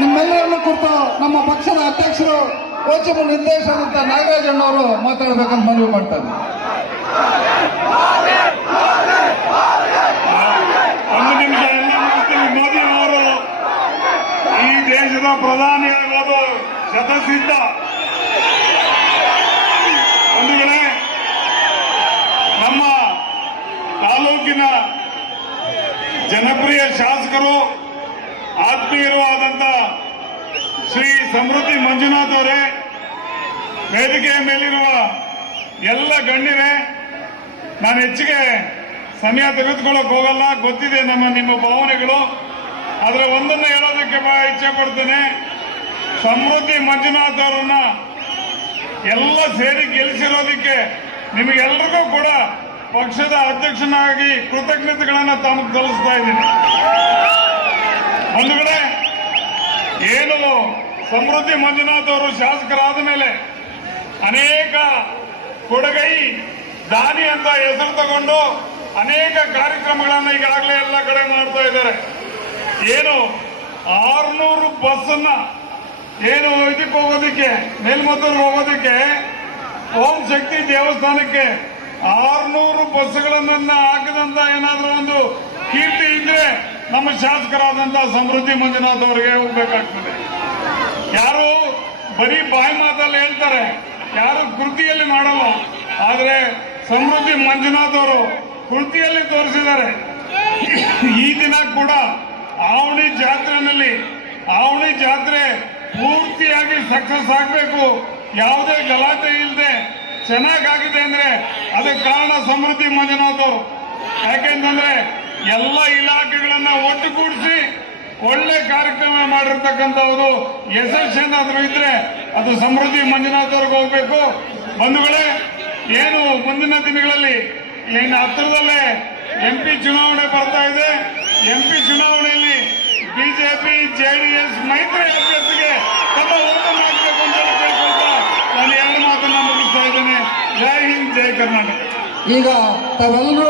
ನಿಮ್ಮೆಲ್ಲರನ್ನು ಕುರಿತು ನಮ್ಮ ಪಕ್ಷದ ಅಧ್ಯಕ್ಷರು ಕೋಚಿಂಗ್ ನಿರ್ದೇಶಕರಂತ ನಾಗರಾಜಣ್ಣವರು ಮಾತಾಡಬೇಕಂತ ಮನವಿ ಮಾಡ್ತಾರೆ. ಒಂದು ನಿಮಿಷ ಎಲ್ಲ ಮಾಡ್ತೀನಿ. ಮೋದಿ ಅವರು ಈ ದೇಶದ ಪ್ರಧಾನಿ ಆಗೋದು ಶತಸಿದ್ಧ. ಒಂದು ವೇಳೆ ನಮ್ಮ ತಾಲೂಕಿನ ಜನಪ್ರಿಯ ಶಾಸಕರು ಆತ್ಮೀಯರು ಆದಂತ ಶ್ರೀ ಸಮೃದ್ಧಿ ಮಂಜುನಾಥ್ ಅವರೇ, ವೇದಿಕೆಯ ಮೇಲಿರುವ ಎಲ್ಲ ಗಣ್ಯರೇ, ನಾನು ಹೆಚ್ಚಿಗೆ ಸಮಯ ತೆಗೆದುಕೊಳ್ಳಕ್ ಹೋಗಲ್ಲ. ಗೊತ್ತಿದೆ ನಿಮ್ಮ ಭಾವನೆಗಳು. ಆದ್ರೆ ಒಂದನ್ನು ಹೇಳೋದಕ್ಕೆ ಬಹಳ ಇಚ್ಛೆ ಪಡ್ತೇನೆ. ಸಮೃದ್ಧಿ ಮಂಜುನಾಥ್ ಅವರನ್ನ ಎಲ್ಲ ಸೇರಿ ಗೆಲ್ಲಿಸಿರೋದಕ್ಕೆ ನಿಮಗೆಲ್ಲರಿಗೂ ಕೂಡ ಪಕ್ಷದ ಅಧ್ಯಕ್ಷನಾಗಿ ಕೃತಜ್ಞತೆಗಳನ್ನ ತಮಗೆ ಸಲ್ಲಿಸ್ತಾ ಇದ್ದೀನಿ. ಒಂದು ಕಡೆ ಏನು ಸಮೃದ್ಧಿ ಮಂಜುನಾಥ್ ಅವರು ಶಾಸಕರಾದ ಮೇಲೆ ಅನೇಕ ಕೊಡಗೈ ದಾನಿ ಅಂತ ಹೆಸರು ತಗೊಂಡು ಅನೇಕ ಕಾರ್ಯಕ್ರಮಗಳನ್ನು ಈಗಾಗಲೇ ಎಲ್ಲ ಕಡೆ ಮಾಡ್ತಾ ಇದ್ದಾರೆ. ಏನು 600 ಬಸ್ ಅನ್ನ ಏನು ಇದಕ್ಕೆ ಹೋಗೋದಕ್ಕೆ ಮೇಲ್ಮದ್ದೂರು ಹೋಗೋದಕ್ಕೆ ಓಂ ಶಕ್ತಿ ದೇವಸ್ಥಾನಕ್ಕೆ 600 ಬಸ್ಗಳನ್ನ ಹಾಕಿದಂತ ಏನಾದ್ರೂ ಒಂದು ಕೀರ್ತಿ ಇದ್ರೆ ನಮ್ಮ ಶಾಸಕರಾದಂತ ಸಮೃದ್ಧಿ ಮಂಜುನಾಥ್ ಅವರಿಗೆ ಹೋಗ್ಬೇಕಾಗ್ತದೆ. ಯಾರು ಬರೀ ಬಾಯಿ ಮಾತಲ್ಲಿ ಹೇಳ್ತಾರೆ, ಯಾರು ಕೃತಿಯಲ್ಲಿ ಮಾಡಲ್ಲ. ಆದ್ರೆ ಸಮೃದ್ಧಿ ಮಂಜುನಾಥ್ ಅವರು ಕೃತಿಯಲ್ಲಿ ತೋರಿಸಿದ್ದಾರೆ. ಈ ದಿನ ಕೂಡ ಆವಣಿ ಜಾತ್ರೆ ಪೂರ್ತಿಯಾಗಿ ಸಕ್ಸಸ್ ಆಗಬೇಕು, ಯಾವುದೇ ಗಲಾಟೆ ಇಲ್ಲದೆ ಚೆನ್ನಾಗಾಗಿದೆ ಅಂದ್ರೆ ಅದಕ್ಕೆ ಕಾರಣ ಸಮೃದ್ಧಿ ಮಂಜುನಾಥ್ ಅವರು. ಯಾಕೆಂತಂದ್ರೆ ಎಲ್ಲ ಇಲಾಖೆಗಳನ್ನ ಒಟ್ಟುಗೂಡಿಸಿ ಒಳ್ಳೆ ಕಾರ್ಯಕ್ರಮ ಮಾಡಿರ್ತಕ್ಕಂಥದ್ದು ಯಶಸ್ಸೇನಾದ್ರೂ ಇದ್ರೆ ಅದು ಸಮೃದ್ಧಿ ಮಂಜುನಾಥ್ ಅವ್ರಿಗೆ ಹೋಗ್ಬೇಕು. ಬಂಧುಗಳೇ, ಏನು ಮುಂದಿನ ದಿನಗಳಲ್ಲಿ ಇನ್ನು ಹತ್ತಿರದಲ್ಲೇ MP ಚುನಾವಣೆ ಬರ್ತಾ ಇದೆ. MP ಚುನಾವಣೆಯಲ್ಲಿ ಬಿಜೆಪಿ JDS ಮೈತ್ರಿ ಅಭ್ಯರ್ಥಿಗೆ ತಮ್ಮ ಓಟನ್ನು ಹಾಕಬೇಕು ಅಂತ ಕೇಳ್ಕೊಳ್ತಾ ನಾನು 2 ಮಾತನ್ನ ಮುಗಿಸ್ತಾ ಇದ್ದೇನೆ. ಜೈ ಹಿಂದ್, ಜೈ ಕರ್ನಾಟಕ. ಈಗ ತಾವೆಲ್ಲರೂ